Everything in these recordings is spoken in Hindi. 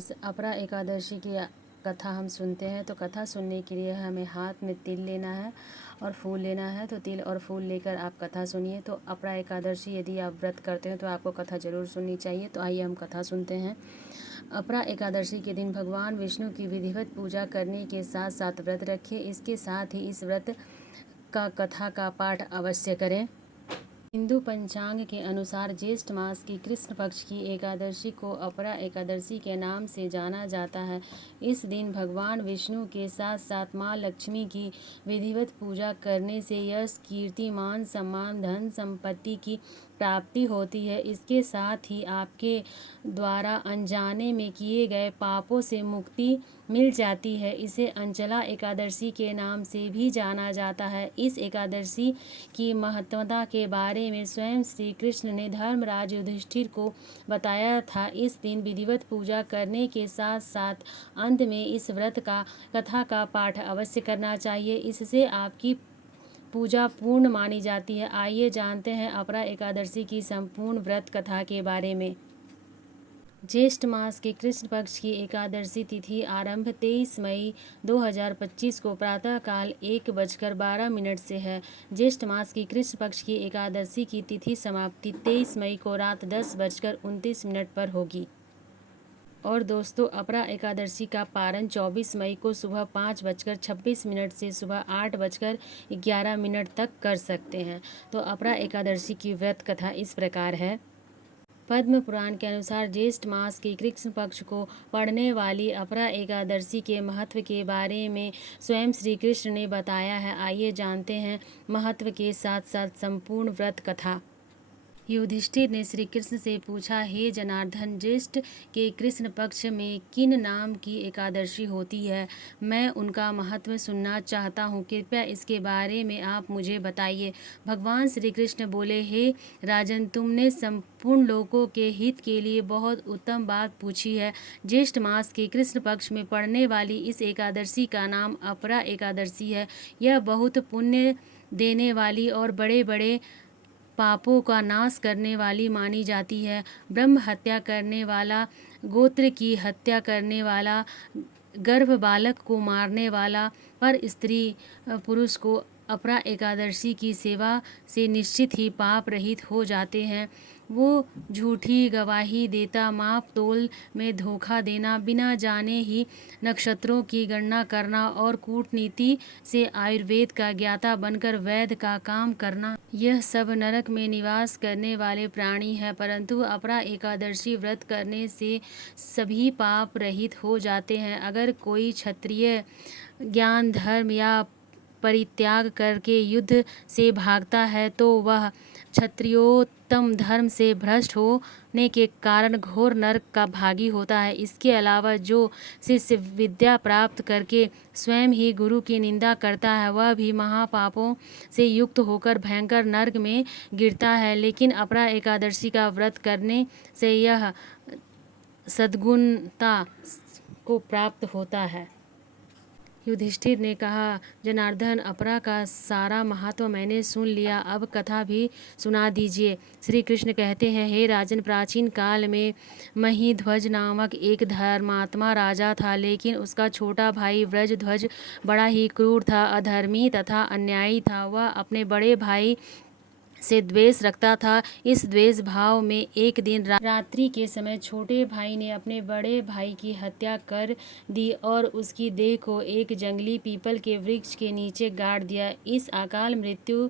फ्रेंड्स, अपरा एकादशी की कथा हम सुनते हैं। तो कथा सुनने के लिए हमें हाथ में तिल लेना है और फूल लेना है। तो तिल और फूल लेकर आप कथा सुनिए। तो अपरा एकादशी यदि आप व्रत करते हैं तो आपको कथा ज़रूर सुननी चाहिए। तो आइए हम कथा सुनते हैं। अपरा एकादशी के दिन भगवान विष्णु की विधिवत पूजा करने के साथ साथ व्रत रखें। इसके साथ ही इस व्रत का कथा का पाठ अवश्य करें। हिंदू पंचांग के अनुसार ज्येष्ठ मास की कृष्ण पक्ष की एकादशी को अपरा एकादशी के नाम से जाना जाता है। इस दिन भगवान विष्णु के साथ साथ माँ लक्ष्मी की विधिवत पूजा करने से यश, कीर्ति, मान सम्मान, धन संपत्ति की प्राप्ति होती है। इसके साथ ही आपके द्वारा अनजाने में किए गए पापों से मुक्ति मिल जाती है। इसे अंचला एकादशी के नाम से भी जाना जाता है। इस एकादशी की महत्वता के बारे में स्वयं श्री कृष्ण ने धर्मराज युधिष्ठिर को बताया था। इस दिन विधिवत पूजा करने के साथ साथ अंत में इस व्रत का कथा का पाठ अवश्य करना चाहिए। इससे आपकी पूजा पूर्ण मानी जाती है। आइए जानते हैं अपरा एकादशी की संपूर्ण व्रत कथा के बारे में। ज्येष्ठ मास के कृष्ण पक्ष की एकादशी तिथि आरंभ 23 मई 2025 को प्रातःकाल 1:12 से है। ज्येष्ठ मास की कृष्ण पक्ष की एकादशी की तिथि समाप्ति 23 मई को रात 10:29 पर होगी। और दोस्तों, अपरा एकादशी का पारण 24 मई को सुबह 5:26 से सुबह 8:11 तक कर सकते हैं। तो अपरा एकादशी की व्रत कथा इस प्रकार है। पद्म पुराण के अनुसार ज्येष्ठ मास के कृष्ण पक्ष को पड़ने वाली अपरा एकादशी के महत्व के बारे में स्वयं श्री कृष्ण ने बताया है। आइए जानते हैं महत्व के साथ साथ संपूर्ण व्रत कथा। युधिष्ठिर ने श्री कृष्ण से पूछा, हे जनार्दन, ज्येष्ठ के कृष्ण पक्ष में किन नाम की एकादशी होती है? मैं उनका महत्व सुनना चाहता हूँ। कृपया इसके बारे में आप मुझे बताइए। भगवान श्री कृष्ण बोले, हे राजन, तुमने संपूर्ण लोगों के हित के लिए बहुत उत्तम बात पूछी है। ज्येष्ठ मास के कृष्ण पक्ष में पड़ने वाली इस एकादशी का नाम अपरा एकादशी है। यह बहुत पुण्य देने वाली और बड़े बड़े पापों का नाश करने वाली मानी जाती है। ब्रह्म हत्या करने वाला, गोत्र की हत्या करने वाला, गर्भ बालक को मारने वाला, पर स्त्री पुरुष को अपरा एकादशी की सेवा से निश्चित ही पाप रहित हो जाते हैं। वो झूठी गवाही देता, माप तोल में धोखा देना, बिना जाने ही नक्षत्रों की गणना करना और कूटनीति से आयुर्वेद का ज्ञाता बनकर वैद्य का काम करना, यह सब नरक में निवास करने वाले प्राणी हैं। परंतु अपरा एकादशी व्रत करने से सभी पाप रहित हो जाते हैं। अगर कोई क्षत्रिय ज्ञान, धर्म या परित्याग करके युद्ध से भागता है तो वह क्षत्रियोत्तम धर्म से भ्रष्ट होने के कारण घोर नरक का भागी होता है। इसके अलावा जो शिष्य विद्या प्राप्त करके स्वयं ही गुरु की निंदा करता है, वह भी महापापों से युक्त होकर भयंकर नरक में गिरता है। लेकिन अपरा एकादशी का व्रत करने से यह सद्गुणता को प्राप्त होता है। युधिष्ठिर ने कहा, जनार्दन, अपरा का सारा महत्व मैंने सुन लिया, अब कथा भी सुना दीजिए। श्री कृष्ण कहते हैं, हे राजन, प्राचीन काल में महीध्वज नामक एक धर्मात्मा राजा था, लेकिन उसका छोटा भाई व्रजध्वज बड़ा ही क्रूर था, अधर्मी तथा अन्यायी था। वह अपने बड़े भाई से द्वेष रखता था। इस द्वेष भाव में एक दिन रात्रि के समय छोटे भाई ने अपने बड़े भाई की हत्या कर दी और उसकी देह को एक जंगली पीपल के वृक्ष के नीचे गाड़ दिया। इस अकाल मृत्यु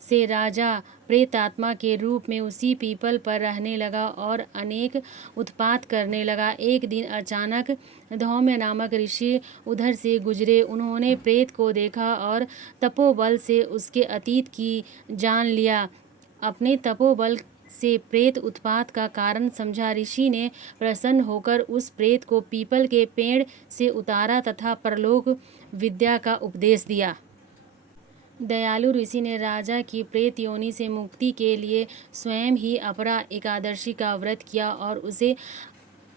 से राजा प्रेतात्मा के रूप में उसी पीपल पर रहने लगा और अनेक उत्पात करने लगा। एक दिन अचानक धौम्य नामक ऋषि उधर से गुजरे। उन्होंने प्रेत को देखा और तपोबल से उसके अतीत की जान लिया। अपने तपोबल से प्रेत उत्पात का कारण समझा। ऋषि ने प्रसन्न होकर उस प्रेत को पीपल के पेड़ से उतारा तथा परलोक विद्या का उपदेश दिया। दयालु ऋषि ने राजा की प्रेत योनि से मुक्ति के लिए स्वयं ही अपरा एकादशी का व्रत किया और उसे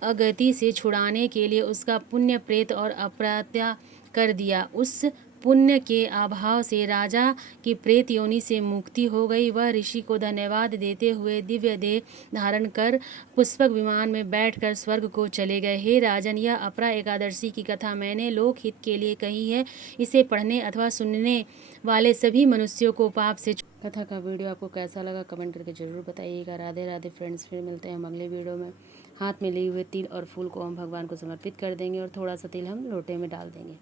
अगति से छुड़ाने के लिए उसका पुण्य प्रेत और अप्रत्या कर दिया। उस पुण्य के अभाव से राजा की प्रेत योनि से मुक्ति हो गई। वह ऋषि को धन्यवाद देते हुए दिव्य देह धारण कर पुष्पक विमान में बैठकर स्वर्ग को चले गए। हे राजन, यह अपरा एकादशी की कथा मैंने लोकहित के लिए कही है। इसे पढ़ने अथवा सुनने वाले सभी मनुष्यों को पाप से। कथा का वीडियो आपको कैसा लगा कमेंट करके ज़रूर बताइएगा। राधे राधे फ्रेंड्स, फिर मिलते हैं हम अगले वीडियो में। हाथ में लिए हुए तिल और फूल को हम भगवान को समर्पित कर देंगे और थोड़ा सा तिल हम लोटे में डाल देंगे।